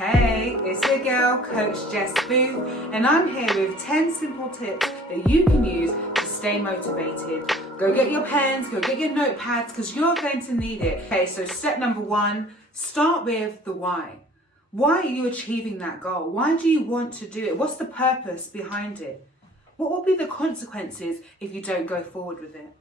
Hey, it's your girl, Coach Jess Booth, and I'm here with 10 simple tips that you can use to stay motivated. Go get your pens, go get your notepads, because you're going to need it. Okay, so step number 1, start with the why. Why are you achieving that goal? Why do you want to do it? What's the purpose behind it? What will be the consequences if you don't go forward with it?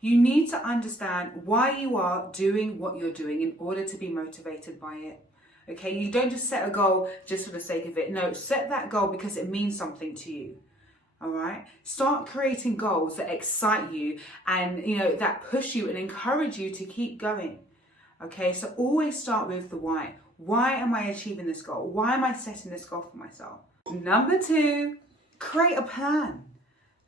You need to understand why you are doing what you're doing in order to be motivated by it. Okay, you don't just set a goal just for the sake of it. No, set that goal because it means something to you. All right, start creating goals that excite you and that push you and encourage you to keep going. Okay, so always start with the why. Why am I achieving this goal? Why am I setting this goal for myself? Number 2, create a plan.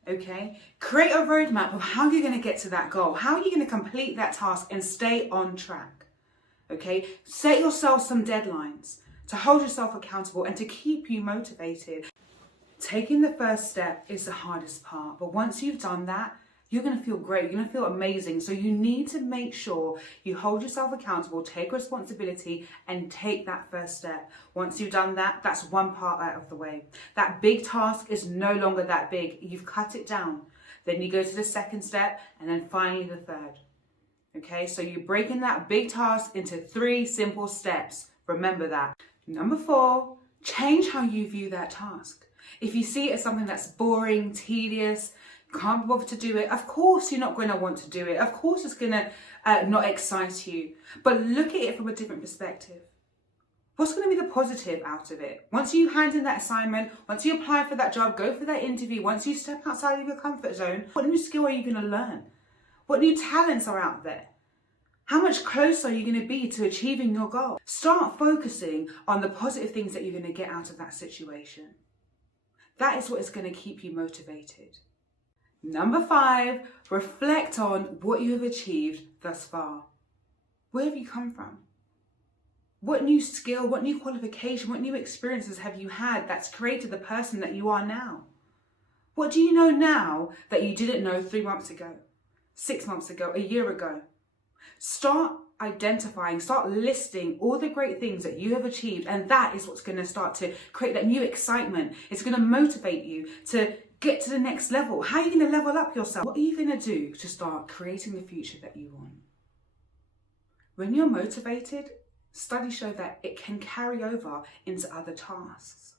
Okay, create a roadmap of how you're going to get to that goal. How are you going to complete that task and stay on track? Okay, set yourself some deadlines to hold yourself accountable and to keep you motivated. Taking the first step is the hardest part, but once you've done that, you're going to feel great. You're going to feel amazing. So you need to make sure you hold yourself accountable, take responsibility, and take that first step. Once you've done that, that's one part out of the way. That big task is no longer that big. You've cut it down. Then you go to the second step, and then finally the third. Okay, so you're breaking that big task into 3 simple steps. Remember that. Number 4, change how you view that task. If you see it as something that's boring, tedious, can't be bothered to do it, of course you're not going to want to do it. Of course it's going to not excite you. But look at it from a different perspective. What's going to be the positive out of it? Once you hand in that assignment, once you apply for that job, go for that interview, once you step outside of your comfort zone, what new skill are you going to learn? What new talents are out there? How much closer are you going to be to achieving your goal? Start focusing on the positive things that you're going to get out of that situation. That is what is going to keep you motivated. Number 5, reflect on what you have achieved thus far. Where have you come from? What new skill, what new qualification, what new experiences have you had that's created the person that you are now? What do you know now that you didn't know 3 months ago, 6 months ago, a year ago? Start identifying, start listing all the great things that you have achieved, and that is what's going to start to create that new excitement. It's going to motivate you to get to the next level. How are you going to level up yourself? What are you going to do to start creating the future that you want? When you're motivated, studies show that it can carry over into other tasks.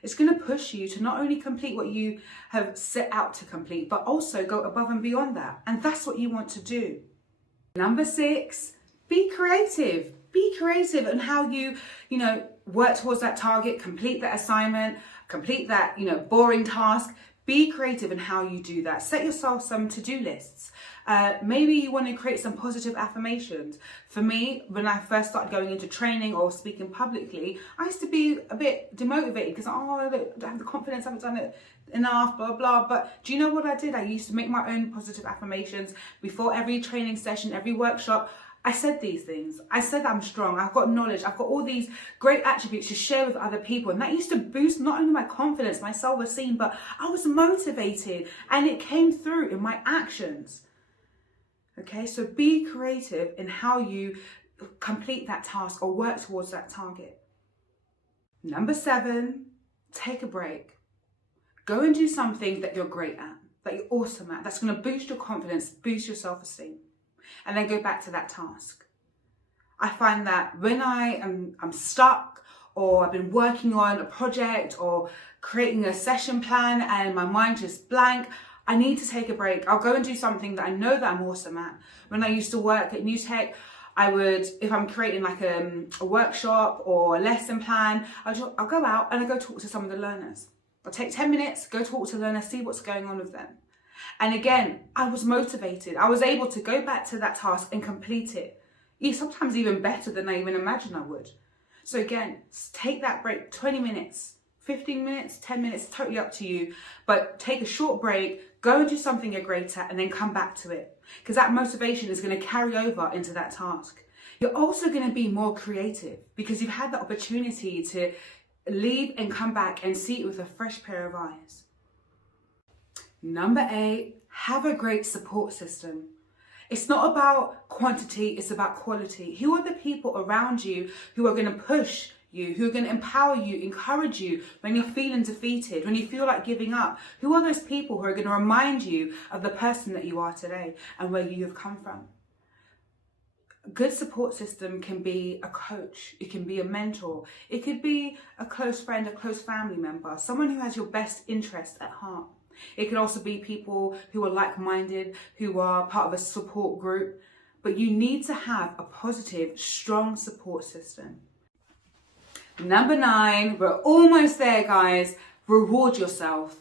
It's going to push you to not only complete what you have set out to complete, but also go above and beyond that. And that's what you want to do. Number 6, be creative. Be creative in how you work towards that target, complete that assignment, complete that, boring task. Be creative in how you do that. Set yourself some to-do lists. Maybe you want to create some positive affirmations. For me, when I first started going into training or speaking publicly, I used to be a bit demotivated because, I don't have the confidence, I haven't done it enough, blah, blah. But do you know what I did? I used to make my own positive affirmations before every training session, every workshop. I said these things. I said I'm strong, I've got knowledge, I've got all these great attributes to share with other people. And that used to boost not only my confidence, my self-esteem, but I was motivated and it came through in my actions. Okay, so be creative in how you complete that task or work towards that target. Number 7, take a break. Go and do something that you're great at, that you're awesome at, that's going to boost your confidence, boost your self-esteem. And then go back to that task. I find that when I'm stuck, or I've been working on a project or creating a session plan and my mind just blank, I need to take a break. I'll go and do something that I know that I'm awesome at. When I used to work at New Tech, I would, if I'm creating like a workshop or a lesson plan, I'll go out and I'll go talk to some of the learners. I'll take 10 minutes, go talk to learners, see what's going on with them. And again, I was motivated. I was able to go back to that task and complete it. Sometimes even better than I even imagined I would. So again, take that break, 20 minutes, 15 minutes, 10 minutes, totally up to you. But take a short break, go and do something you're great at, and then come back to it. Because that motivation is going to carry over into that task. You're also going to be more creative because you've had the opportunity to leave and come back and see it with a fresh pair of eyes. Number 8, have a great support system. It's not about quantity, it's about quality. Who are the people around you who are going to push you, who are going to empower you, encourage you when you're feeling defeated, when you feel like giving up? Who are those people who are going to remind you of the person that you are today and where you have come from? A good support system can be a coach, it can be a mentor, it could be a close friend, a close family member, someone who has your best interest at heart. It could also be people who are like-minded, who are part of a support group, but you need to have a positive, strong support system. Number 9, we're almost there, guys. Reward yourself.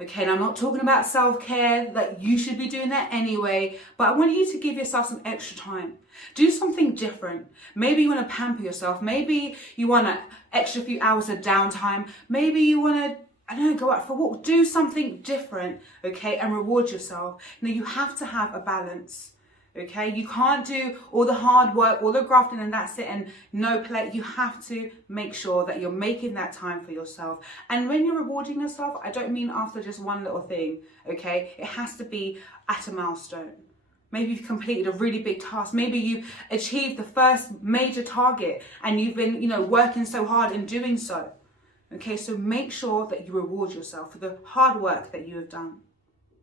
Okay, and I'm not talking about self-care, that you should be doing that anyway, but I want you to give yourself some extra time. Do something different. Maybe you want to pamper yourself. Maybe you want an extra few hours of downtime. Maybe you want to, I don't know, go out for a walk. Do something different, okay, and reward yourself. Now, you have to have a balance. Okay, you can't do all the hard work, all the grafting and that's it and no play. You have to make sure that you're making that time for yourself. And when you're rewarding yourself, I don't mean after just one little thing, okay? It has to be at a milestone. Maybe you've completed a really big task. Maybe you've achieved the first major target and you've been, working so hard in doing so. Okay, so make sure that you reward yourself for the hard work that you have done.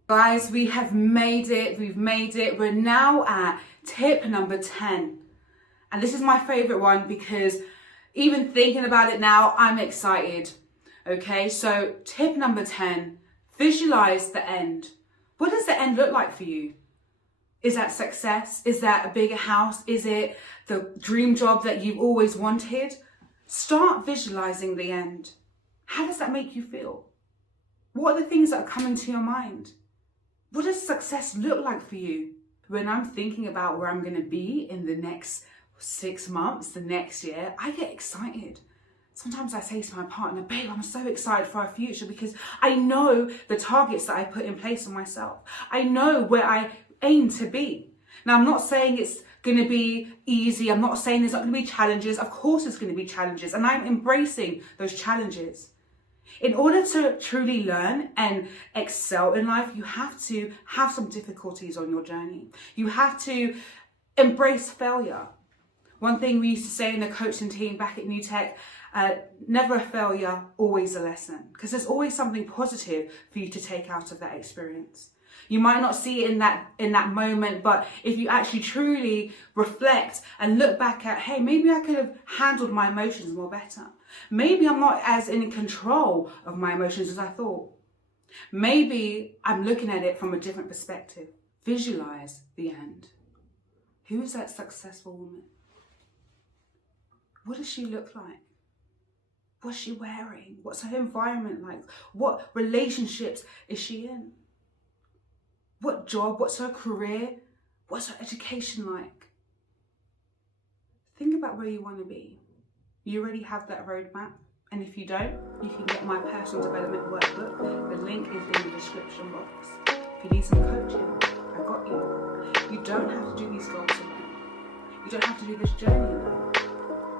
Guys, we have made it. We've made it. We're now at tip number 10. And this is my favorite one because even thinking about it now, I'm excited. Okay, so tip number 10, visualize the end. What does the end look like for you? Is that success? Is that a bigger house? Is it the dream job that you've always wanted? Start visualizing the end. How does that make you feel? What are the things that are coming to your mind? What does success look like for you? When I'm thinking about where I'm going to be in the next 6 months, the next year, I get excited. Sometimes I say to my partner, babe, I'm so excited for our future because I know the targets that I put in place for myself. I know where I aim to be. Now, I'm not saying it's going to be easy. I'm not saying there's not going to be challenges. Of course there's going to be challenges, and I'm embracing those challenges. In order to truly learn and excel in life, you have to have some difficulties on your journey. You have to embrace failure. One thing we used to say in the coaching team back at New Tech, never a failure, always a lesson. Because there's always something positive for you to take out of that experience. You might not see it in that moment, but if you actually truly reflect and look back at, hey, maybe I could have handled my emotions more better. Maybe I'm not as in control of my emotions as I thought. Maybe I'm looking at it from a different perspective. Visualize the end. Who is that successful woman? What does she look like? What's she wearing? What's her environment like? What relationships is she in? What job? What's her career? What's her education like? Think about where you want to be. You already have that roadmap. And if you don't, you can get my personal development workbook. The link is in the description box. If you need some coaching, I got you. You don't have to do these goals alone. You don't have to do this journey alone.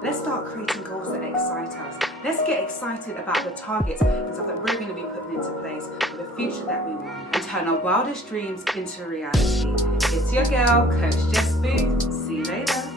Let's start creating goals that excite us. Let's get excited about the targets and stuff that we're going to be putting into place for the future that we want and turn our wildest dreams into reality. It's your girl, Coach Jess Booth. See you later.